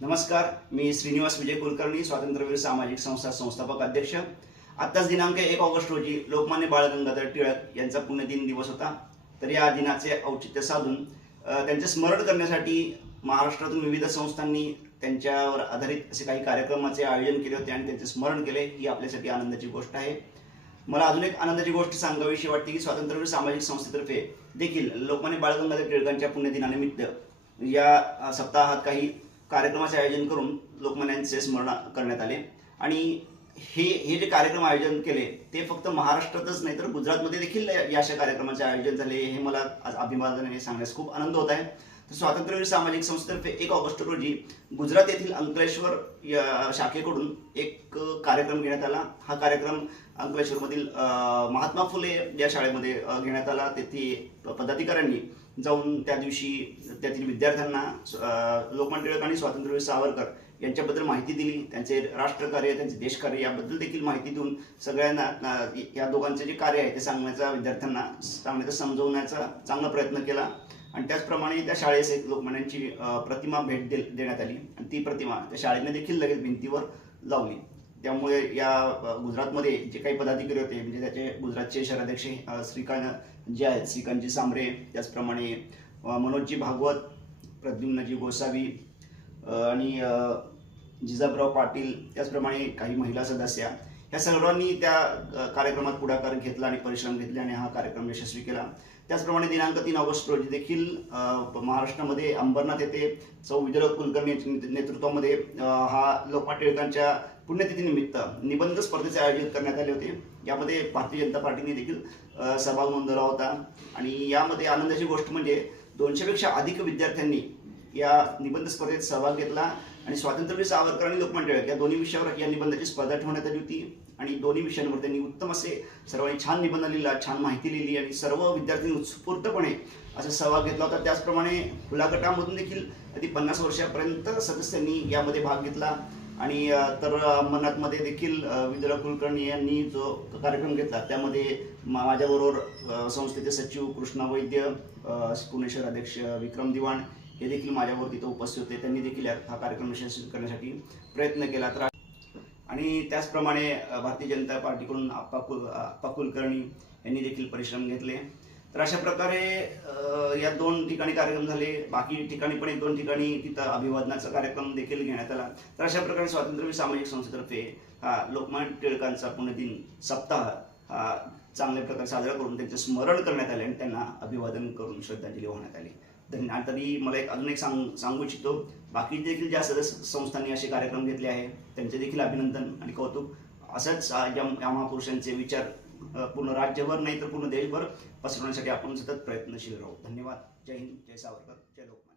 नमस्कार मी श्रीनिवास विजय कुलकर्णी स्वातंत्र्यवीर सामाजिक संस्था संस्थापक अध्यक्ष. आत्ताच दिनांक एक ऑगस्ट रोजी लोकमान्य बाळ गंगाधर टिळक यांचा पुण्यदिन दिवस होता. तर या दिनाचे औचित्य साधून त्यांचे स्मरण करण्यासाठी महाराष्ट्रातून विविध संस्थांनी त्यांच्यावर आधारित असे काही कार्यक्रमाचे आयोजन केले होते आणि त्यांचे स्मरण केले ही आपल्यासाठी आनंदाची गोष्ट आहे. मला अजून एक आनंदाची गोष्ट सांगावीशी वाटते की स्वातंत्र्यवीर सामाजिक संस्थेतर्फे देखील लोकमान्य बाळ गंगाधर टिळकांच्या पुण्यदिनानिमित्त या सप्ताहात काही कार्यक्रमाचे आयोजन करून लोकमान्यांचे स्मरण करण्यात आले. आणि हे हे जे कार्यक्रम आयोजन केले ते फक्त महाराष्ट्रातच नाही तर गुजरातमध्ये देखील या अशा कार्यक्रमाचे आयोजन झाले. हे मला आज अभिवादनाने सांगण्यास खूप आनंद होत आहे. स्वातंत्र्यवीर सामाजिक संस्थेतर्फे एक ऑगस्ट रोजी गुजरात येथील अंकलेश्वर या शाखेकडून एक कार्यक्रम घेण्यात आला. हा कार्यक्रम अंकलेश्वरमधील महात्मा फुले या शाळेमध्ये घेण्यात आला. तेथे पदाधिकाऱ्यांनी जाऊन त्या दिवशी त्यातील विद्यार्थ्यांना अ, लोकमान्य टिळक आणि स्वातंत्र्यवीर सावरकर यांच्याबद्दल माहिती दिली. त्यांचे राष्ट्रकार्य त्यांचे देशकार्य याबद्दल देखील माहिती देऊन सगळ्यांना या दोघांचे जे कार्य आहे ते सांगण्याचा विद्यार्थ्यांना सांगण्याचा समजवण्याचा चांगला प्रयत्न केला. आणि त्याचप्रमाणे त्या शाळेस एक लोकमान्यांची प्रतिमा भेट दे देण्यात आली. आणि ती प्रतिमा त्या शाळेने देखील लगेच भिंतीवर लावली. त्यामुळे या गुजरातमध्ये जे काही पदाधिकारी होते म्हणजे त्याचे गुजरातचे शहराध्यक्ष श्रीकांत जे आहेत श्रीकांतजी सांबरे त्याचप्रमाणे मनोजजी भागवत प्रद्युम्नजी गोसावी आणि जिजाबराव पाटील त्याचप्रमाणे काही महिला सदस्या. ह्या सर्वांनी त्या कार्यक्रमात पुढाकार घेतला आणि परिश्रम घेतले आणि हा कार्यक्रम यशस्वी केला. त्याचप्रमाणे दिनांक तीन ऑगस्ट रोजी देखील महाराष्ट्रामध्ये अंबरनाथ येथे चौ विजय कुलकर्णी नेतृत्वामध्ये हा लोकमान्य टिळकांच्या पुण्यतिथीनिमित्त निबंध स्पर्धेचे आयोजन करण्यात आले होते. यामध्ये भारतीय जनता पार्टीने देखील सहभाग नोंदवला होता. आणि यामध्ये आनंदाची गोष्ट म्हणजे दोनशेपेक्षा अधिक विद्यार्थ्यांनी या निबंध स्पर्धेत सहभाग घेतला आणि स्वातंत्र्यवीर सावरकर आणि लोकमान्य टिळक या दोन्ही विषयावर या निबंधाची स्पर्धा ठेवण्यात आली होती. आणि दोन्ही विषयांवर त्यांनी उत्तम असे सर्वांनी छान निबंध लिहिला छान माहिती लिहिली आणि सर्व विद्यार्थ्यांनी उत्स्फूर्तपणे असा सहभाग घेतला होता. त्याचप्रमाणे खुलागटामधून देखील अगदी पन्नास वर्षापर्यंत सदस्यांनी यामध्ये भाग घेतला. आणि तर अंबरनाथमध्ये देखील अ, कुलकर्णी यांनी जो कार्यक्रम घेतला त्यामध्ये मा- माझ्याबरोबर संस्थेचे सचिव कृष्णा वैद्य पुणे शहर अध्यक्ष विक्रम दिवाण हे देखील माझ्यावर तिथं उपस्थित होते. त्यांनी देखील हा कार्यक्रम यशस्वी करण्यासाठी प्रयत्न केला. तर आणि त्याचप्रमाणे भारतीय जनता पार्टीकडून आप्पा कुल आप्पा कुलकर्णी यांनी देखील परिश्रम घेतले. तर अशा प्रकारे या दोन ठिकाणी कार्यक्रम झाले. बाकी ठिकाणी पण एक दोन ठिकाणी तिथं अभिवादनाचा कार्यक्रम देखील घेण्यात आला. तर अशा प्रकारे स्वातंत्र्यवीर सामाजिक संस्थेतर्फे हा लोकमान्य टिळकांचा पुण्यदिन सप्ताह हा चांगल्या प्रकारे साजरा करून त्यांचे स्मरण करण्यात आले आणि त्यांना अभिवादन करून श्रद्धांजली वाहण्यात आली. धन्यवाद तरी मला एक अजून एक सांग सांगू इच्छितो. बाकी देखील ज्या सदस्य संस्थांनी असे कार्यक्रम घेतले आहे त्यांचे देखील अभिनंदन आणि कौतुक. असंच या महापुरुषांचे विचार पूर्ण राज्यभर नाही तर पूर्ण देशभर पसरवण्यासाठी आपण सतत प्रयत्नशील राहू. धन्यवाद. जय हिंद. जय सावरकर. जय लोक